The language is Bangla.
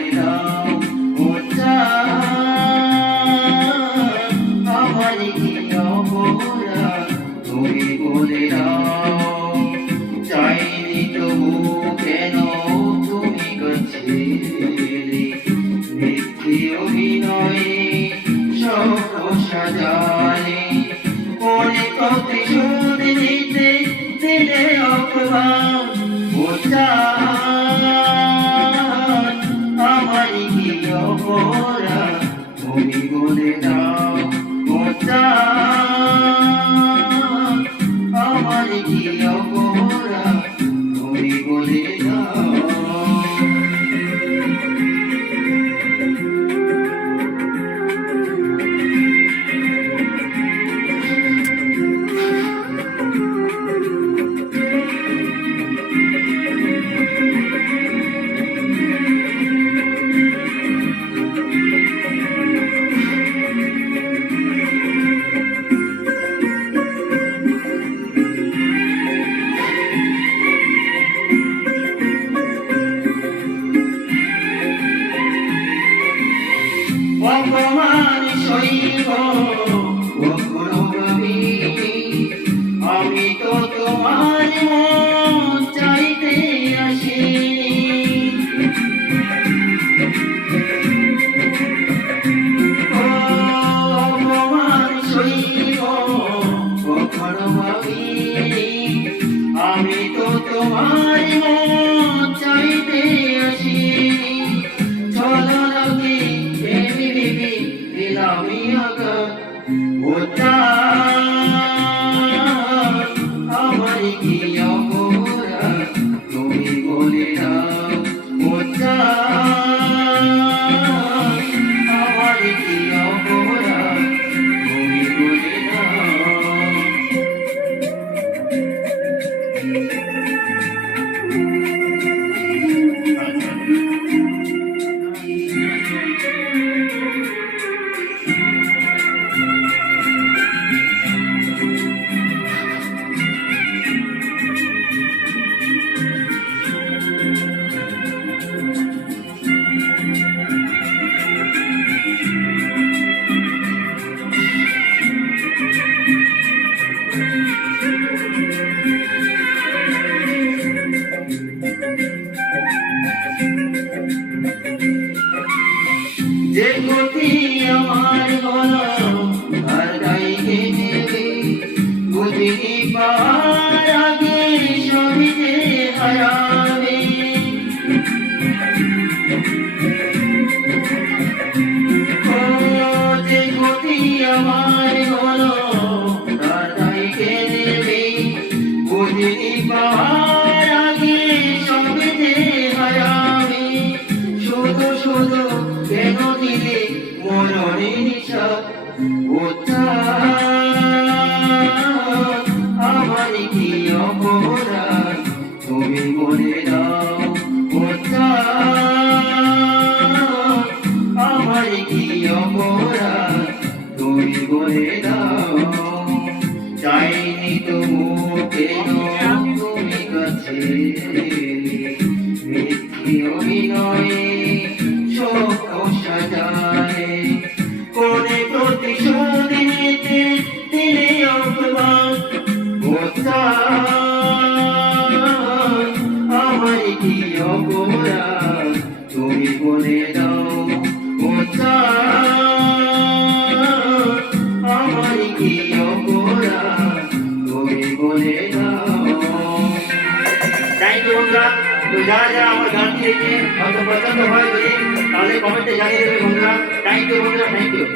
বলে দাও উচ্চার আমার কি অপরাধ তুমি বলে দাও চাইনি তবু কেন তুমি কাছে মিথ্যে অভিনয়ে স্বপ্ন সাজালে মনে প্রতিশোধ নিতে দিলে অপমান উচ্চার আমার কি অপরাধ তুমি বলে দাও উচ্চার আমার কি অপরাধ তুমি বলে দাও অপমান সইব কখনোভাবে আমি তো তোমার মন চাইতে আসিনি অপমান সইব কখনোভাবে আমি তো তোমার মন চাইতে আসিনি ছলনাকে আমি আঘাত উচ্চার আমার কি অপরাধ তুমি বলে দাও উচ্চার আমার কি অপরাধ তুমি বলে দাও যে গতি আমার হলো আর গাইতে দেবে বুঝিনি পার আগে সবই যে হারাবে যে গতি আমার হলো আর গাইতে দেবে বুঝিনি পার আগে সবই যে হারাবে শুধু শুধু কেন দিলে মরণের নিশা উচ্চার আমার কি অপরাধ তুমি বলে দাও উচ্চার আমার কি অপরাধ তুমি বলে দাও চাইনি তবু কেন তুমি কাছে মিথ্যে অভিনয়ে স্বপ্ন সাজালে কোনে প্রতিশোধ নিতে দিলে অপমান উচ্চার আমার কি অপরাধ তুমি বলে দাও উচ্চার আমার কি অপরাধ তুমি বলে দাও থ্যাংক ইউ বন্ধুরা তো যারা যারা আমার গানটি দেখে হয়তো পছন্দ হয় যদি তাহলে কমেন্টে জানিয়ে দেবে বন্ধুরা থ্যাংক ইউ বন্ধুরা থ্যাংক ইউ